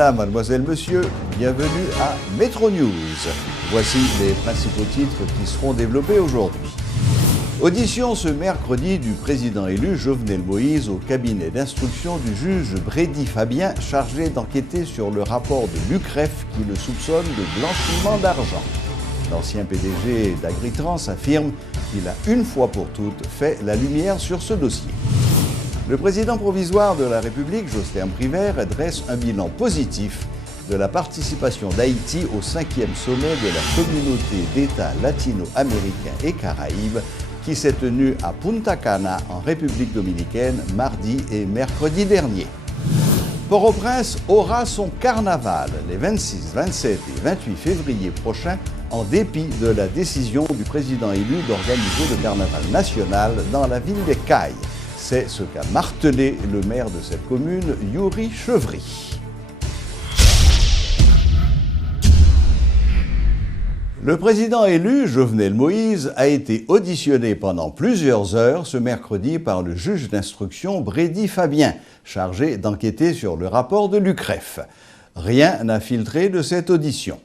Madame, mademoiselle, monsieur, bienvenue à Métro News. Voici les principaux titres qui seront développés aujourd'hui. Audition ce mercredi du président élu Jovenel Moïse au cabinet d'instruction du juge Brédy Fabien, chargé d'enquêter sur le rapport de l'UCREF qui le soupçonne de blanchiment d'argent. L'ancien PDG d'Agritrans affirme qu'il a une fois pour toutes fait la lumière sur ce dossier. Le président provisoire de la République, Jocelyn Privert, dresse un bilan positif de la participation d'Haïti au 5e sommet de la communauté d'États latino-américains et caraïbes qui s'est tenu à Punta Cana en République dominicaine mardi et mercredi dernier. Port-au-Prince aura son carnaval les 26, 27 et 28 février prochains en dépit de la décision du président élu d'organiser le carnaval national dans la ville des Cayes. C'est ce qu'a martelé le maire de cette commune, Yuri Chevry. Le président élu, Jovenel Moïse, a été auditionné pendant plusieurs heures ce mercredi par le juge d'instruction Brédy Fabien, chargé d'enquêter sur le rapport de l'UCREF. Rien n'a filtré de cette audition.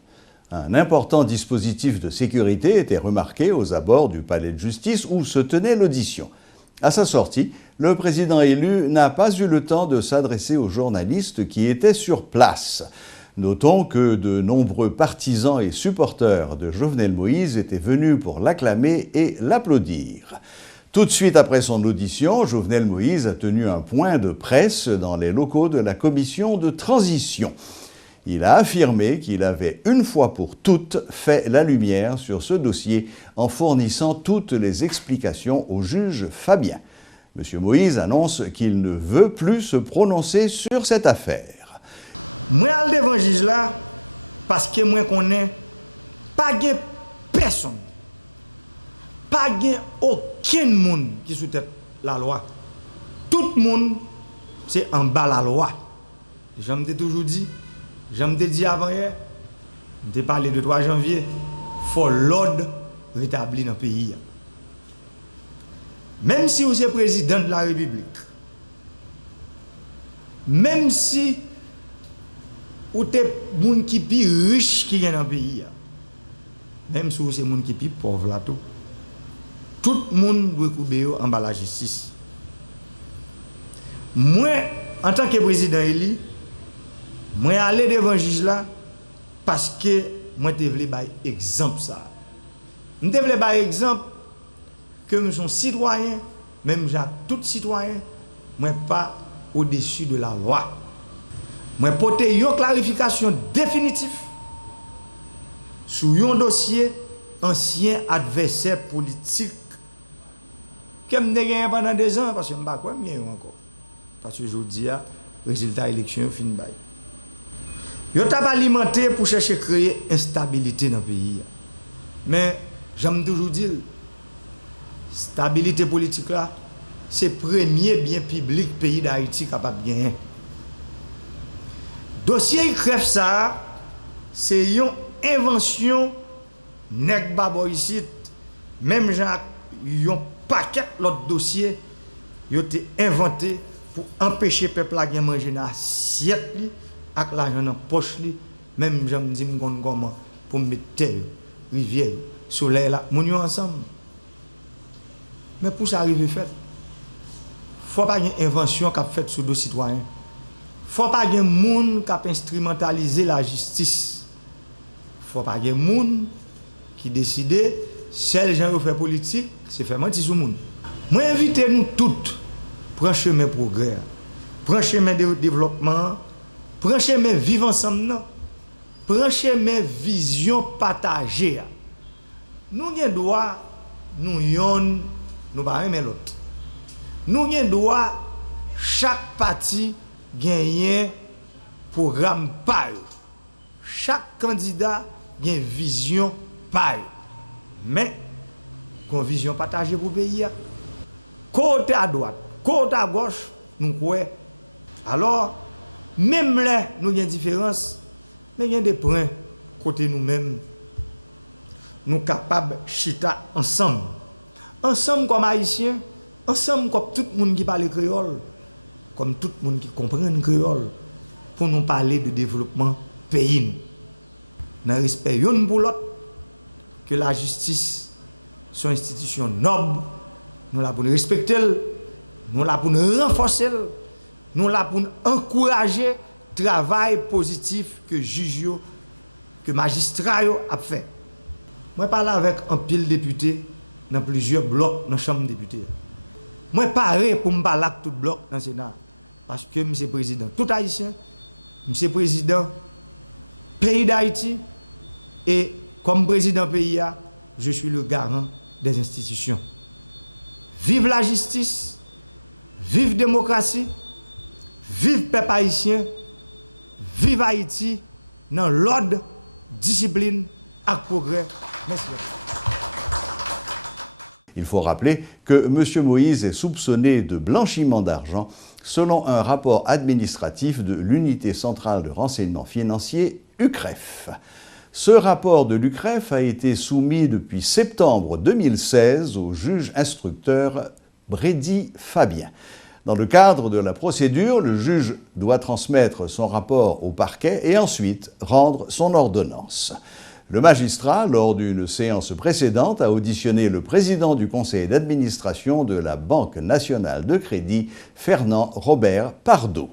Un important dispositif de sécurité était remarqué aux abords du palais de justice où se tenait l'audition. À sa sortie, le président élu n'a pas eu le temps de s'adresser aux journalistes qui étaient sur place. Notons que de nombreux partisans et supporters de Jovenel Moïse étaient venus pour l'acclamer et l'applaudir. Tout de suite après son audition, Jovenel Moïse a tenu un point de presse dans les locaux de la commission de transition. Il a affirmé qu'il avait une fois pour toutes fait la lumière sur ce dossier en fournissant toutes les explications au juge Fabien. M. Moïse annonce qu'il ne veut plus se prononcer sur cette affaire. Moi, je suis devant le juge là parce que moi, je connais pas de personne, pas de aucun monde qui sous tête la loi. Tout le monde, c'est en bas la loi. Je me toujours dit, je me dit avant hier, je parlé de 3 janvier, il faut l'ordre rétabli dans le pays. Même si vous êtes président de la République, même si ou te moun qui pi riche qui est dans le pays, même si c'est moun qui pi pauvre là tout le monde doit couper en bas la justice. Moi, en tant que président élu, moi aller devant le juge là parce que moi te voulais bailler exemple ça. Je te voulais bailler exemple que nous sommes citoyens, même tout citoyen, moi pas au-dessus de la loi. Moi porter une clarification définitive sur un dossier ancien adversaire politique que je n'ai gagné pendant 2 ans parce que je ne sais pas quoi encore. Parce que je dis, le résultat de l'élection est fini. Je n'ai pas alimenté pour chercher à créer instabilité dans le pays. Mais j'aime toujours dire, stabilité politique là, c'est le premier bien public pays d'Haïti capable de gagner. Dossier UCREF ça, c'est une invention nèg babo ici, même genre un paquet l'autre dossier, yo été inventé pour empêcher peuple à manger dans assiette li avec l'argent dans poche li, même j'aime dire comment pour mettre terre, rivière, soleil là, mon yo ensemble. Mais pour ça arriver fait, faut pas une invention qu'a fait sur deux citoyens. Faut pas gen moun qui a instrumentalisé la justice. Faut pas gen moun qui décide seul gens qui fait politique, c'est faire mentir sur moun. Moi invite nous toutes prendre chemin progrès, prendre chemin de développement, prendre chemin vivre ensemble, prendre chemin vision partagée. Nous gen droit nous yon nous pas aimer l'autre. Nous gen droit chaque parti gagner programme par chaque candidat a une vision par mais une vision partagée pour le pays. Côté à droite, côté à gauche, nous croyons. Alors, même là, nous avons une différence, mais il y a des points côté nous-mêmes. Nous sommes capables de chita ensemble. Ensemble comme Haïtiens, ensemble comme tout le monde qui parle créole. Comme tout le monde qui comprend le créole, pour nous parler de développement pays. Nous respectons pour l'autre que la justice sont institution noble, nous la pour nous respecter, nous la pour nous renforcer, nous la pour nous encourager le travail positif que juge, que magistrat a fait. Moi, je parle avec un pile député dans plusieurs blocs dans la Chambre des députés. Moi, pareil pour me parler avec tout bloc dans le Sénat. Parce que je suis président tout haïtien, je suis président pays d'Haïti, et comme président pays, je suis le garant des institutions. Vive la justice, vive la démocratie, vive le peuple haïtien, vive Haïti dans l'ordre, discipline et progrès. Merci. Il faut rappeler que M. Moïse est soupçonné de blanchiment d'argent selon un rapport administratif de l'Unité centrale de renseignement financier, UCREF. Ce rapport de l'UCREF a été soumis depuis septembre 2016 au juge instructeur Brady Fabien. Dans le cadre de la procédure, le juge doit transmettre son rapport au parquet et ensuite rendre son ordonnance. Le magistrat, lors d'une séance précédente, a auditionné le président du conseil d'administration de la Banque nationale de crédit, Fernand Robert Pardo.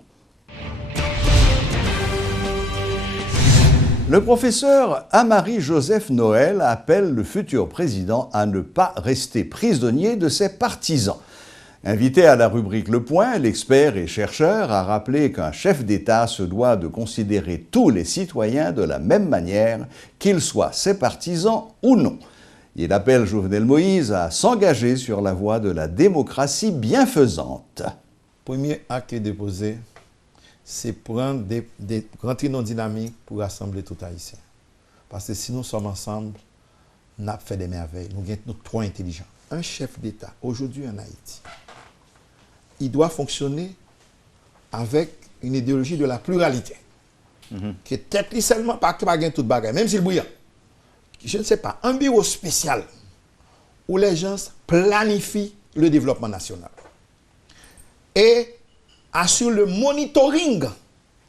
Le professeur Amaury-Joseph Noël appelle le futur président à ne pas rester prisonnier de ses partisans. Invité à la rubrique Le Point, l'expert et chercheur a rappelé qu'un chef d'État se doit de considérer tous les citoyens de la même manière, qu'ils soient ses partisans ou non. Il appelle Jovenel Moïse à s'engager sur la voie de la démocratie bienfaisante. Premier acte déposé, c'est prendre rentrer dans une dynamique pour rassembler tout Haïtien. Parce que si nous sommes ensemble, nous avons fait des merveilles, nous sommes trop intelligents. Un chef d'État, aujourd'hui en Haïti, il doit fonctionner avec une idéologie de la pluralité. Qui est tête seulement, pas que pas tout bagage, même s'il est bouillant. Je ne sais pas, un bureau spécial où les gens planifient le développement national et assurent le monitoring,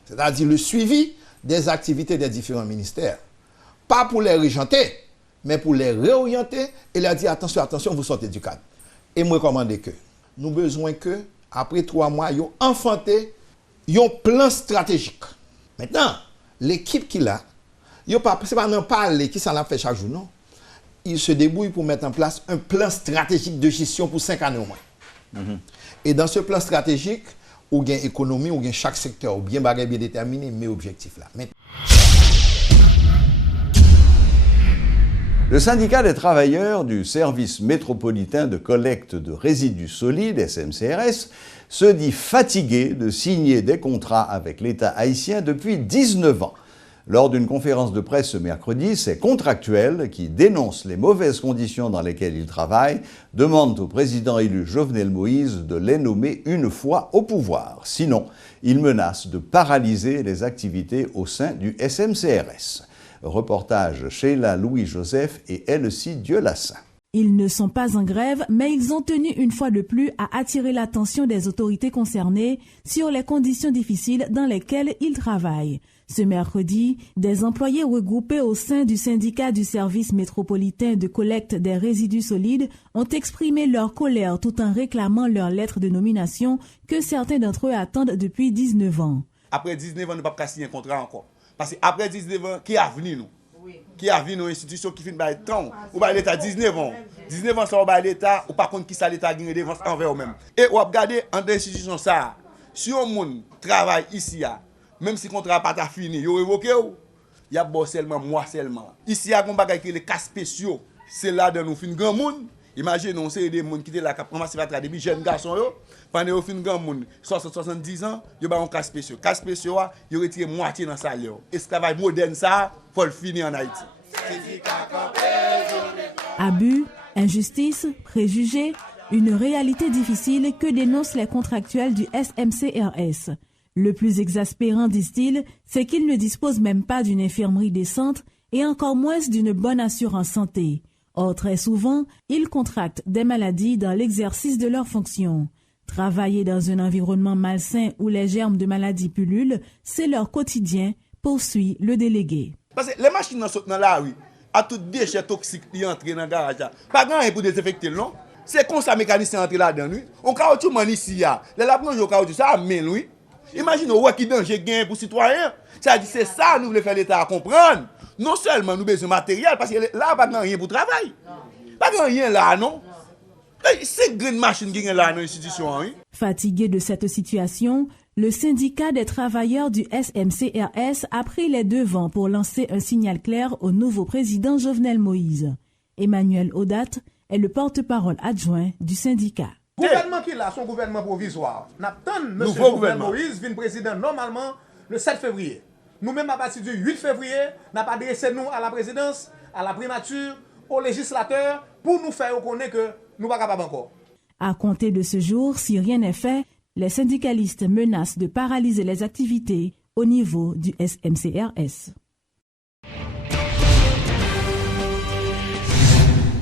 c'est-à-dire le suivi des activités des différents ministères. Pas pour les régenter, mais pour les réorienter et leur dire attention, attention, vous sortez du cadre. Et me recommander que nous avons besoin que, après 3 mois, ils ont enfanté un plan stratégique. Maintenant, l'équipe qu'il a, ce n'est pas un parler qui s'en a fait chaque jour, non. Il se débrouille pour mettre en place un plan stratégique de gestion pour 5 années au moins. Et dans ce plan stratégique, ou bien économie, ou bien chaque secteur, ou bien bagay bien déterminé, mais objectif là. Le syndicat des travailleurs du service métropolitain de collecte de résidus solides, SMCRS, se dit fatigué de signer des contrats avec l'État haïtien depuis 19 ans. Lors d'une conférence de presse ce mercredi, ces contractuels, qui dénoncent les mauvaises conditions dans lesquelles ils travaillent, demandent au président élu Jovenel Moïse de les nommer une fois au pouvoir. Sinon, ils menacent de paralyser les activités au sein du SMCRS. Reportage Sheila Louis-Joseph et Elsie Dieulassant. Ils ne sont pas en grève, mais ils ont tenu une fois de plus à attirer l'attention des autorités concernées sur les conditions difficiles dans lesquelles ils travaillent. Ce mercredi, des employés regroupés au sein du syndicat du service métropolitain de collecte des résidus solides ont exprimé leur colère tout en réclamant leur lettre de nomination que certains d'entre eux attendent depuis 19 ans. Après 19 ans, nous ne pouvons pas signer un contrat encore. Parce qu'après 19 ans, qui a venu nous? Qui a vu nos institutions qui finissent par être temps, ou par l'État 19 ans. 19 ans, ça va l'État, ou par contre, qui ça l'État a gagné devant envers eux-mêmes. Et on va regarder en institution ça, si on monde travaille ici, même si le contrat n'est pas fini, il y a révoqué, il y a bon seulement, moi seulement. Ici, il y a un bagage qui est les cas spéciaux. C'est là de nous fin grand monde. Imaginez, on sait des gens qui étaient là, qui ont commencé à travailler, des jeunes garçons, pendant qu'ils fin grand monde, 70 ans, ils ont un cas spéciaux. Cas spéciaux, ils ont retiré moitié dans le salaire. Esclavage moderne, ça, il faut le finir en Haïti. Abus, injustice, préjugés, une réalité difficile que dénoncent les contractuels du SMCRS. Le plus exaspérant, disent-ils, c'est qu'ils ne disposent même pas d'une infirmerie décente et encore moins d'une bonne assurance santé. Or, très souvent, ils contractent des maladies dans l'exercice de leurs fonctions. Travailler dans un environnement malsain où les germes de maladies pullulent, c'est leur quotidien, poursuit le délégué. Parce que les machines sont dans la rue, à tout déchet toxique qui entre dans le garage, pas grand pour désinfecter, non? C'est comme ça, mécanicien entre là-dedans, oui. On caoutchouc man ici, les lapins au caoutchouc, ça amène, oui. Imagine, ouais, qui danger gain pour citoyens. C'est ça, nous voulons faire l'État à comprendre. Non seulement nous besoin de matériel, parce que là, pas grand rien pour travail. Pas grand rien là, non? C'est une machine qui est là dans l'institution, oui. Fatigué de cette situation, le syndicat des travailleurs du SMCRS a pris les devants pour lancer un signal clair au nouveau président Jovenel Moïse. Emmanuel Odat est le porte-parole adjoint du syndicat. Le gouvernement qui est là, son gouvernement provisoire. N'attend M. Jovenel Moïse, vient président normalement le 7 février. Nous-mêmes, à partir du 8 février, nous avons adressé nous à la présidence, à la primature, aux législateurs, pour nous faire reconnaître que nous ne sommes pas capables encore. À compter de ce jour, si rien n'est fait, les syndicalistes menacent de paralyser les activités au niveau du SMCRS.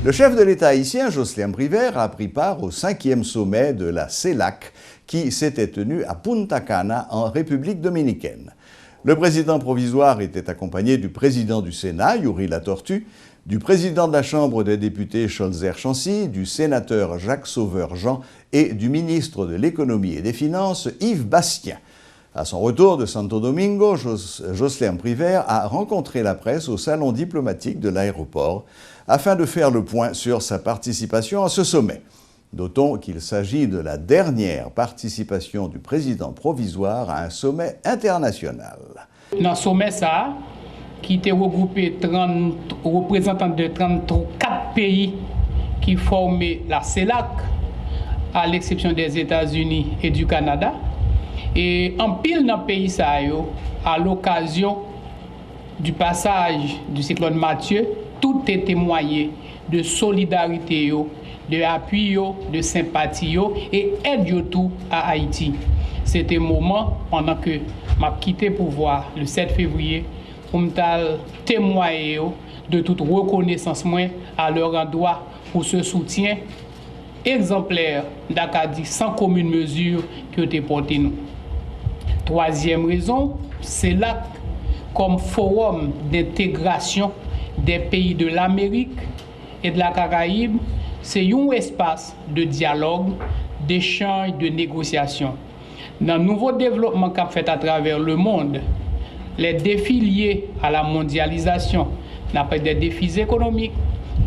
Le chef de l'État haïtien, Jocelyn Privert, a pris part au 5e sommet de la CELAC qui s'était tenu à Punta Cana en République dominicaine. Le président provisoire était accompagné du président du Sénat, Yuri Latortue, du président de la Chambre des députés, Cholzer Chancy, du sénateur Jacques Sauveur-Jean et du ministre de l'Économie et des Finances, Yves Bastien. À son retour de Santo Domingo, Jocelyn Privert a rencontré la presse au salon diplomatique de l'aéroport afin de faire le point sur sa participation à ce sommet. Notons qu'il s'agit de la dernière participation du président provisoire à un sommet international. Dans ce sommet, ça, qui était regroupé 30 représentants de 34 pays qui formaient la CELAC, à l'exception des États-Unis et du Canada. Et en pile dans le pays, ça, à l'occasion du passage du cyclone Mathieu, tout est témoigné de solidarité, de appui, de sympathie et aide tout à Haïti. C'était un moment pendant que m'a quitté pour voir le 7 février pour me témoigner de toute reconnaissance à leur endroit pour ce soutien exemplaire d'Acadie sans commune mesure qui a été porté nous. Troisième raison, c'est là comme forum d'intégration des pays de l'Amérique et de la Caraïbe, c'est un espace de dialogue, d'échange, de négociation. Dans le nouveau développement qu'a fait à travers le monde, les défis liés à la mondialisation, des défis économiques,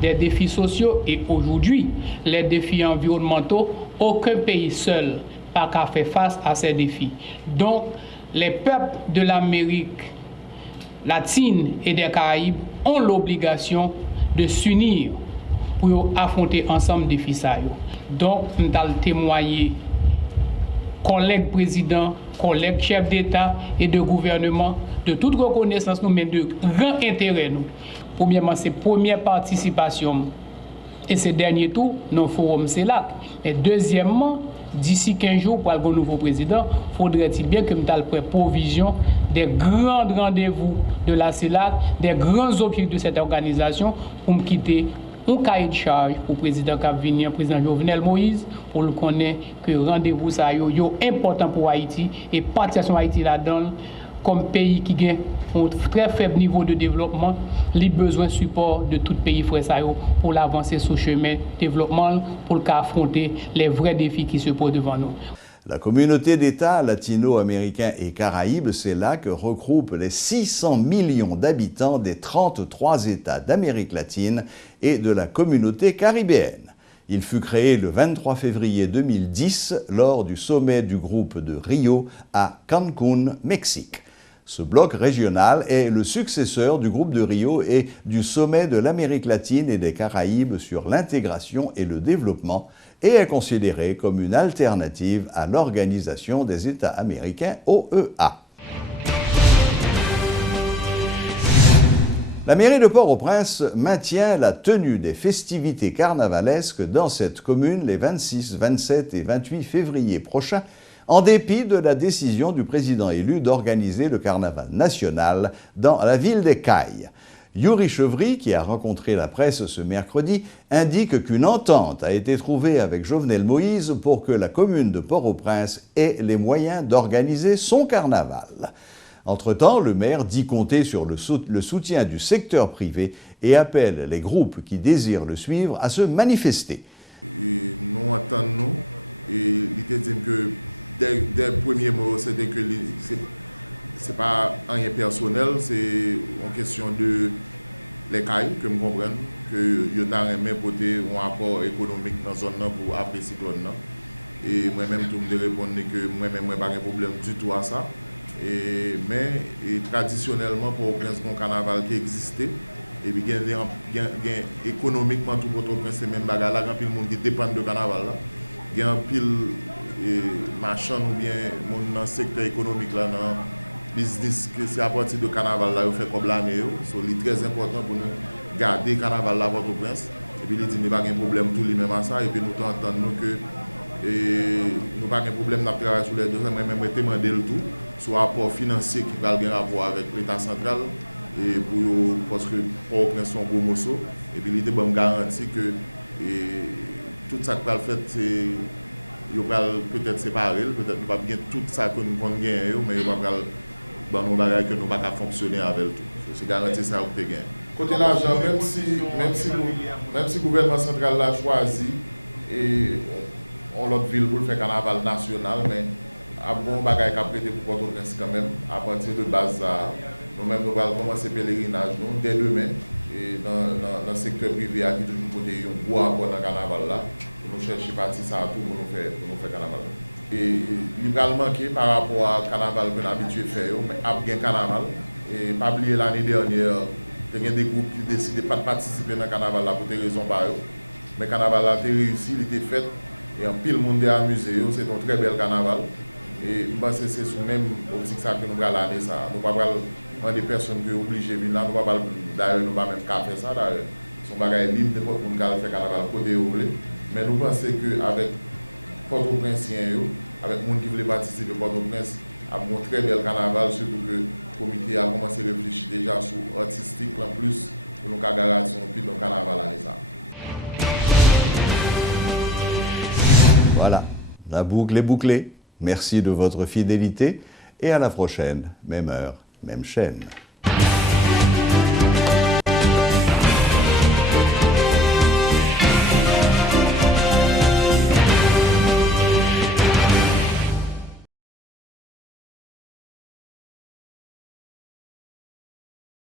des défis sociaux et aujourd'hui, les défis environnementaux, aucun pays seul n'a qu'à faire face à ces défis. Donc, les peuples de l'Amérique latine et des Caraïbes ont l'obligation de s'unir pour affronter ensemble des défis. Donc, nous allons témoigner, collègues présidents, collègues chefs d'État et de gouvernement, de toute reconnaissance, nous, mais de grand intérêt. Nous. Premièrement, c'est première participation et ces derniers tours dans le forum CELAC. Et deuxièmement, d'ici 15 jours, pour le nouveau président, faudrait-il bien que nous ayons provision des grands rendez-vous de la CELAC, des grands objectifs de cette organisation pour me quitter un cahier de charge pour le président qui vient, le président Jovenel Moïse, pour le connaître que rendez-vous ça est important pour Haïti et participation Haïti là-dedans comme pays qui a un très faible niveau de développement, les besoins de support de tout pays frère pour l'avancer sur le chemin de développement, pour affronter les vrais défis qui se posent devant nous. La communauté d'États latino-américains et caraïbes, CELAC, regroupe les 600 millions d'habitants des 33 États d'Amérique latine et de la communauté caribéenne. Il fut créé le 23 février 2010 lors du sommet du groupe de Rio à Cancún, Mexique. Ce bloc régional est le successeur du groupe de Rio et du sommet de l'Amérique latine et des Caraïbes sur l'intégration et le développement et est considéré comme une alternative à l'Organisation des États américains, OEA. La mairie de Port-au-Prince maintient la tenue des festivités carnavalesques dans cette commune les 26, 27 et 28 février prochains, en dépit de la décision du président élu d'organiser le carnaval national dans la ville des Cayes. Yuri Chevry, qui a rencontré la presse ce mercredi, indique qu'une entente a été trouvée avec Jovenel Moïse pour que la commune de Port-au-Prince ait les moyens d'organiser son carnaval. Entre-temps, le maire dit compter sur le soutien du secteur privé et appelle les groupes qui désirent le suivre à se manifester. Et nous attendons, et l'idée dit que dès le premier mot, c'était que ce n'est pas rien personnel, c'est une question de l'écaille, que je comprends, que je t'ai porter un apport économique dans la zone pour après cyclone. Et moi-même, tout me répondre que moi-même, je n'ai pas de problème du tout à ça. Mais traditionnellement, pour Port-au-Prince, un carnaval qui existait, et puis économiquement, tout Port-au-Prince, c'est même bagarre là, il y a pile monde qui dépend de carnaval là. Il y a pile marchand ou bien dans le secteur économique là, dans le business, que c'est à partir de carnaval là, il fait comme l'année. C'est très important pour nous garder carnaval là à Port-au-Prince. Et puis il dit qu'il n'y a pas de problème tout lui même à ça, et puis nous entendons que nous n'avons pas de problème de travailler sur les deux, mais même demander le tout, sur rapport financier qui va avoir rapport avec l'État central, et parce que Port-au-Prince sont gros morceaux, et puis l'idée me garantit que tout ça que va le faire, il va peut-être séparer, peut-être nous ne pas bien tout ça que nous avons gagné, mais il va pas nous bagages que nous ne pouvons pas fonctionner avec tout. C'est garanti ça que nous avons. Côté l'argent, même si le gouvernement central l'a choisi, et on l'autre ville pour faire carnaval national, mais à bon bagage qui a prêté pour Port-au-Prince quand même, à partir de base, nous-mêmes nous allons commencer le pèlerinage nous, dès demain, et dans le secteur privé, qui est toujours côté un gros apport dans le carnaval là, pour nous chercher partie ça tout pour nous faire carnaval. Et libéralement par rapport à carnaval qu'on a habitué à faire, mais à bien carnaval, et pas oublier l'année dernière, il y a des groupes qui décident de ne pas participer dans le carnaval là pour des raisons par eux. Mais le carnaval a été réussi, il était fait. Et en pile monde est amusé, c'est un très bel carnaval. Et je pense que c'est sous même optique ça que nous allons l'année ça. Nous ne pouvons pas des personnes qui sont obligées de venir là, nous ne pouvons pas d'ailleurs nous pas même faire ça d'ailleurs. Son bagage libre pour nous faire carnaval côté où voulez. Mais nous pensons qu'avec Port-au-Prince, avec les gens qui veulent participer à Port-au-Prince, a un très bel carnaval, surtout que le comité a commencé à réfléchir déjà sur l'artistique en plus pour nous garantir un carnaval l'année ça. Voilà, la boucle est bouclée. Merci de votre fidélité et à la prochaine, même heure, même chaîne.